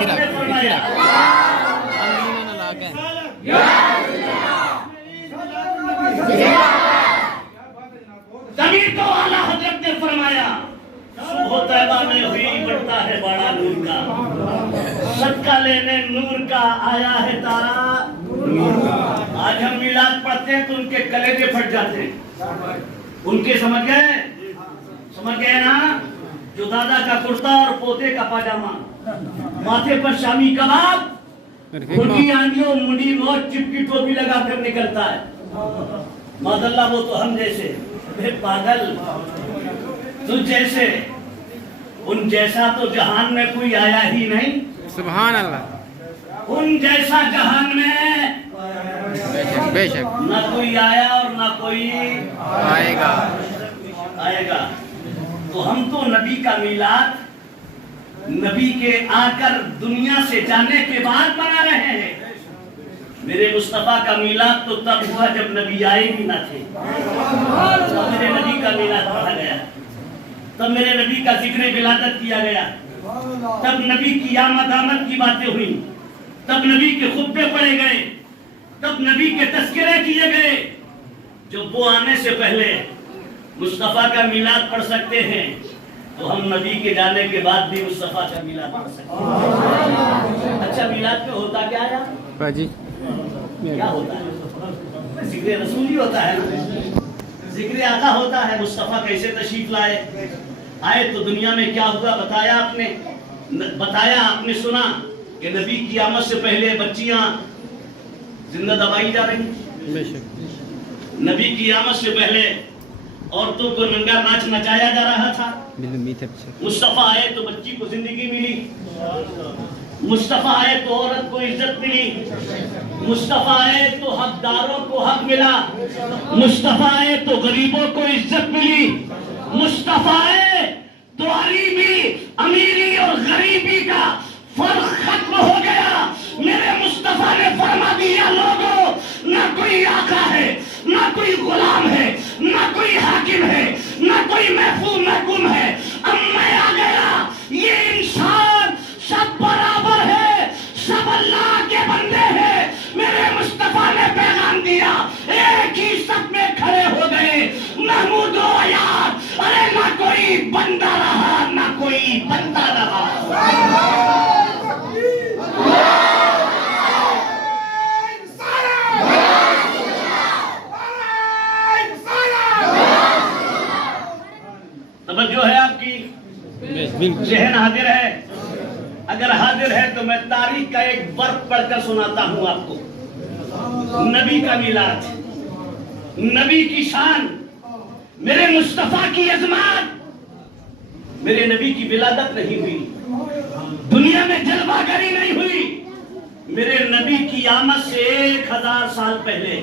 نے فرمایا تبھی تو اعلیٰ حضرت نے فرمایا صبح طیبہ میں ہوئی بڑھتا ہے بڑا نور کا، صدقہ لینے نور کا آیا ہے تارا۔ آج ہم میلاد پڑھتے ہیں تو ان کے کلیجے پھٹ جاتے ہیں، ان کے سمجھ گئے نا، جو دادا کا کرتا اور پوتے کا پاجامہ، ماتھے پر شامی کباب، مرغی آنڈیوں منڈی موت چپ کی ٹوپی لگا کر نکلتا ہے۔ ماداللہ وہ تو ہم جیسے، بے پاگل تجھ جیسے، ان جیسا تو جہان میں کوئی آیا ہی نہیں۔ سبحان اللہ۔ ان جیسا جہان میں بے شک نہ کوئی آیا اور نہ کوئی آئے گا۔ تو ہم تو نبی کا میلاد نبی کے آ کر دنیا سے جانے کے بعد منا رہے ہیں۔ میرے مصطفیٰ کا میلاد تو تب ہوا جب نبی آئے ہی نہ تھے، تب میرے نبی کا میلاد پڑھا گیا، تب میرے نبی کا ذکر ولادت کیا گیا، تب نبی کی آمد کی باتیں ہوئی، تب نبی کے خطبے پڑھے گئے، تب نبی کے تذکرے کیے گئے۔ جب وہ آنے سے پہلے مصطفیٰ کا میلاد پڑھ سکتے ہیں تو ہم نبی کے جانے کے بعد بھی مصطفیٰ کا میلاد پڑھ سکتے ہیں۔ اچھا میلاد پہ ہوتا کیا ہے؟ جی کیا ہوتا ہے؟ ذکر رسول ہی ہوتا ہے، ذکر آقا ہوتا ہے۔ مصطفیٰ کیسے تشریف آئے تو دنیا میں کیا ہوا بتایا آپ نے سنا کہ نبی کی آمد سے پہلے بچیاں زندہ دبائی جا رہی، نبی کی آمد سے پہلے عورتوں کو ننگا ناچ نچایا جا رہا تھا۔ مصطفیٰ آئے تو بچی کو زندگی ملی، مصطفیٰ آئے تو عورت کو عزت ملی، مصطفیٰ آئے تو حقداروں کو حق ملا، مصطفیٰ آئے تو غریبوں کو عزت ملی، مصطفیٰ آئے تو غریبی امیری اور غریبی کا فرق ختم ہو گیا۔ میرے مصطفیٰ نے فرما دیا لوگوں، نہ کوئی آقا ہے، نہ کوئی غلام ہے، نہ کوئی حاکم ہے، نہ کوئی محکوم ہے، اب میں آ گیا۔ یہ انسان سب برابر ہے، سب اللہ کے بندے ہیں۔ میرے مصطفیٰ نے پیغام دیا، ایک ہی سب میں کھڑے ہو گئے محمود و عیاد، ارے نہ کوئی بندہ رہا، نہ کوئی بندہ رہا۔ توجہ ہے آپ کی؟ ذہن حاضر ہے؟ اگر حاضر ہے تو میں تاریخ کا ایک برق پڑھ کر سناتا ہوں آپ کو۔ نبی کا میلاد، نبی کی شان، میرے مصطفیٰ کی عظمت۔ میرے نبی کی ولادت نہیں ہوئی، دنیا میں جلوہ گری نہیں ہوئی، میرے نبی کی آمد سے 1000 سال پہلے،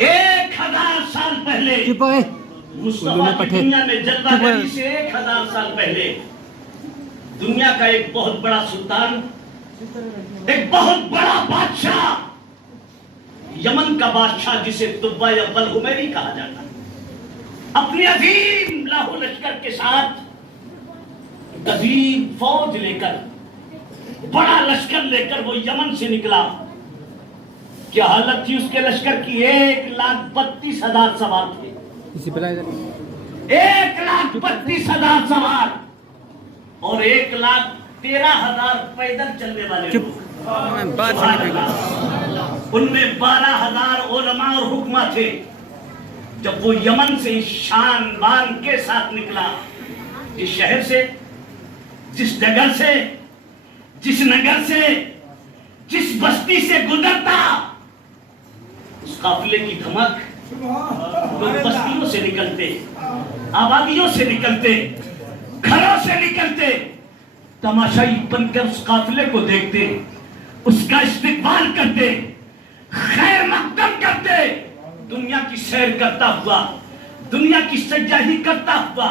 1000 سال پہلے، مصطفیٰ کی دنیا میں جلوہ گری سے 1000 سال پہلے دنیا کا ایک بہت بڑا سلطان، ایک بہت بڑا بادشاہ، یمن کا بادشاہ جسے طبہ یا بلغمیری کہا جاتا ہے، اپنی عظیم لاہو لشکر کے ساتھ عظیم فوج لے کر، بڑا لشکر لے کر وہ یمن سے نکلا۔ کیا حالت تھی اس کے لشکر کی؟ 1,32,000 سوار تھے، 1,32,000 سوار اور 1,13,000 پیدل چلنے والے لوگ۔ ان میں 12,000 علماء اور حکماء تھے۔ جب وہ یمن سے شان بان کے ساتھ نکلا، جس شہر سے، جس ڈگر سے، جس نگر سے، جس بستی سے گزرتا، اس قافلے کی دھمک، لوگ بستیوں سے نکلتے، آبادیوں سے نکلتے، گھروں سے نکلتے، تماشائی بن کر اس قافلے کو دیکھتے، اس کا استقبال کرتے، خیر مقدم کرتے۔ دنیا کی سیر کرتا ہوا، دنیا کی سیاحی کرتا ہوا،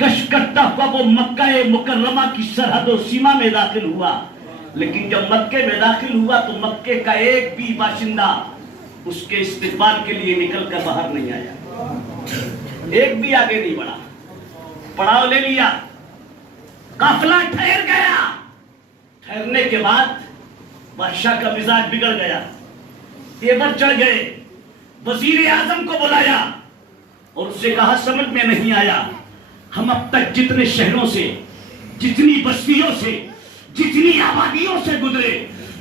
گشت کرتا ہوا وہ مکہ مکرمہ کی سرحد و سیما میں داخل ہوا۔ لیکن جب مکے میں داخل ہوا تو مکے کا ایک بھی باشندہ اس کے استقبال کے لیے نکل کر باہر نہیں آیا، ایک بھی آگے نہیں بڑھا۔ پڑاؤ لے لیا، قافلہ ٹھہر گیا، ٹھہرنے کے بعد بادشاہ کا مزاج بگڑ گیا، تیور چڑھ گئے، وزیر اعظم کو بلایا اور اس سے کہا سمجھ میں نہیں آیا، ہم اب تک جتنے شہروں سے، جتنی بستیوں سے، جتنی آبادیوں سے گزرے،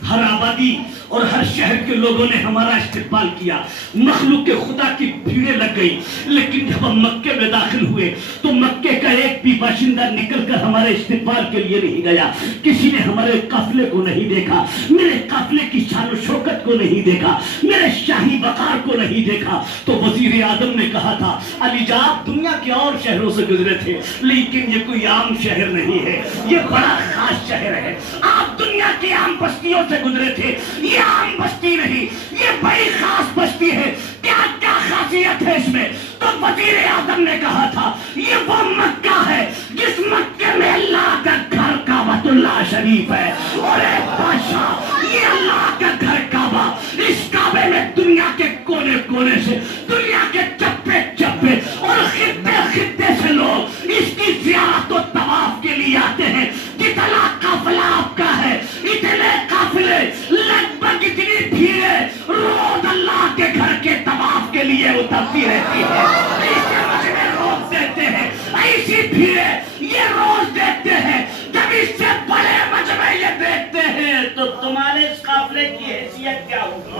ہر آبادی اور ہر شہر کے لوگوں نے ہمارا استقبال کیا، مخلوق خدا کی بھیڑیں لگ گئی، لیکن جب ہم مکے میں داخل ہوئے تو مکے کا ایک بھی باشندہ نکل کر ہمارے استقبال کے لیے نہیں گیا، کسی نے ہمارے قافلے کو نہیں دیکھا، میرے قافلے کی شان و شوکت کو نہیں دیکھا، میرے شاہی وقار کو نہیں دیکھا۔ تو وزیر اعظم نے کہا تھا علی جان آپ دنیا کے اور شہروں سے گزرے تھے، لیکن یہ کوئی عام شہر نہیں ہے، یہ بڑا خاص شہر ہے، آپ دنیا کی عام بستیوں سے گزرے تھے، یہ عام بستی نہیں، یہ بڑی خاص بستی ہے، کیا کیا خاصیت ہے اس میں؟ تو وزیر اعظم نے کہا تھا یہ وہ مکہ ہے جس مکے میں اللہ کا گھر کعبۃ اللہ شریف ہے، اور اے بادشاہ یہ اللہ کا گھر کعبہ، اس کعبے میں دنیا کے کونے کونے سے، دنیا کے چپے چپے اور خطے خطے سے لوگ اس کی زیارت و طواف کے لیے آتے ہیں۔ جتنا قافلہ آپ کا ہے، اتنے قافلے، لگ بھگ اتنی بھیڑیں روز اللہ کے گھر کے طواف کے لیے اترتی رہتی ہے، ایسے مجمع روز دیکھتے ہیں، ایسی بھیڑیں یہ روز دیکھتے ہیں، جب اس سے بڑے مجمع یہ دیکھتے ہیں تو تمہارے اس قافلے کی حیثیت کیا ہوگی؟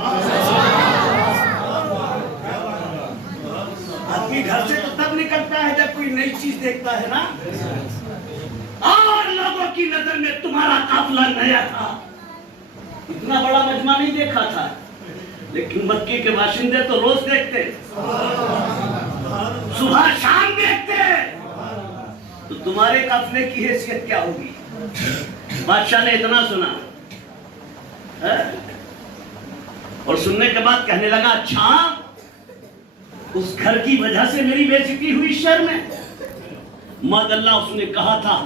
آدمی گھر سے تو تب نکلتا ہے جب کوئی نئی چیز دیکھتا ہے نا، اور لوگوں کی نظر میں تمہارا قافلہ نیا تھا، اتنا بڑا مجمع نہیں دیکھا تھا، لیکن مکے کے باشندے تو روز دیکھتے، صبح شام دیکھتے، تو تمہارے قافلے کی حیثیت کیا ہوگی؟ بادشاہ نے اتنا سنا اور سننے کے بعد کہنے لگا اچھا اس گھر کی وجہ سے میری بے عزتی ہوئی شہر میں؟ ماد اللہ اس نے کہا تھا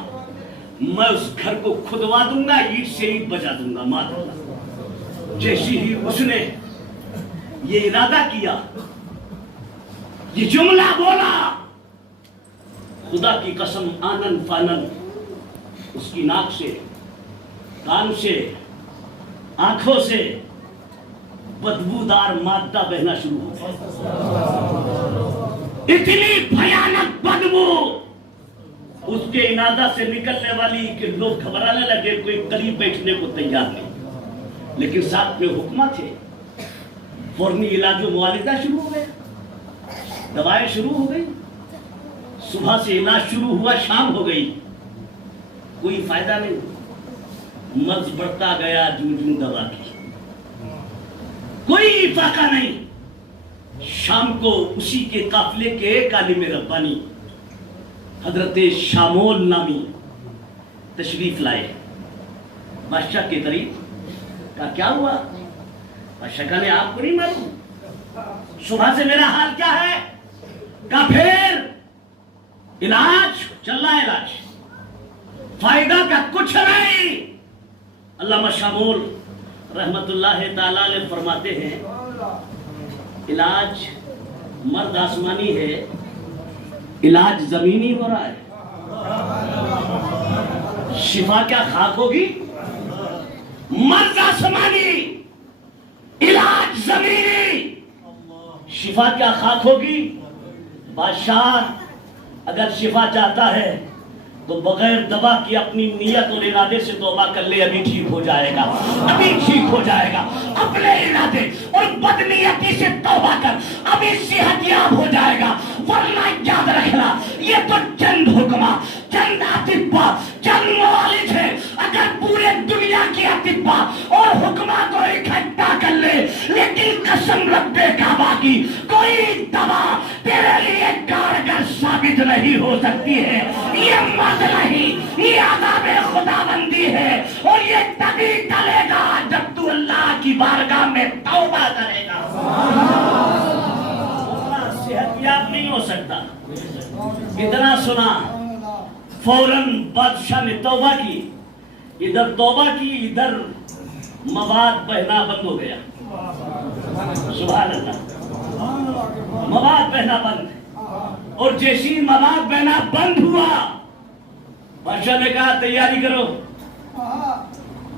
میں اس گھر کو کھدوا دوں گا، اینٹ سے اینٹ بجا دوں گا، ماد اللہ۔ جیسی ہی اس نے یہ ارادہ کیا، یہ جملہ بولا، خدا کی قسم آنن فانن اس کی ناک سے، کان سے، آنکھوں سے بدبودار مادہ بہنا شروع ہو گیا، اتنی بھیانک بدبو اس کے انادہ سے نکلنے والی کہ لوگ گھبرانے لگے، کوئی قریب بیٹھنے کو تیار نہیں، لیکن ساتھ میں حکمہ تھے، فوری علاج و معالجہ شروع ہو گئے، دوائیں شروع ہو گئی، صبح سے علاج شروع ہوا، شام ہو گئی، کوئی فائدہ نہیں، مرض بڑھتا گیا، جوں جوں دوا کی، کوئی افاقہ نہیں۔ شام کو اسی کے قافلے کے ایک عالم ربانی حضرت شامول نامی تشریف لائے بادشاہ کے قریب، کہا کیا ہوا؟ بادشاہ کہا آپ کو نہیں معلوم صبح سے میرا حال کیا ہے؟ کہا پھر علاج چل رہا ہے، علاج فائدہ کا کچھ نہیں۔ علامہ شامول رحمت اللہ تعالی علیہ فرماتے ہیں علاج مرد آسمانی ہے، علاج زمینی ہو رہا ہے، شفا کیا خاک ہوگی؟ مرد آسمانی، علاج زمینی، شفا کیا خاک ہوگی؟ بادشاہ اگر شفا چاہتا ہے تو بغیر دوا کی اپنی نیت اور ارادے سے توبہ کر لے، ابھی ٹھیک ہو جائے گا، ابھی ٹھیک ہو جائے گا، اپنے ارادے اور بدنیتی سے توبہ کر، ابھی صحت یاب ہو جائے گا، ورنہ یاد رکھنا یہ تو چند حکمہ، چند اطباء، چند معالج ہیں، اگر پورے دنیا کے اطباء اور حکمہ کو اکٹھا کر لے، لیکن قسم رب کعبہ کی کوئی دوا تیرے لیے کارگر ثابت نہیں ہو سکتی ہے، یہ مرض نہیں، یہ عذاب خدا بندی ہے، اور یہ تبھی ٹلے گا جب تو اللہ کی بارگاہ میں توبہ کرے گا، صحت یاب نہیں ہو سکتا۔ اتنا سنا فوراً بادشاہ نے توبہ کی، ادھر توبہ کی، ادھر مواد بہنا بند ہو گیا، سبحان اللہ، مواد بہنا بند، اور جیسی مواد بہنا بند ہوا بادشاہ نے کہا تیاری کرو،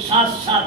7-7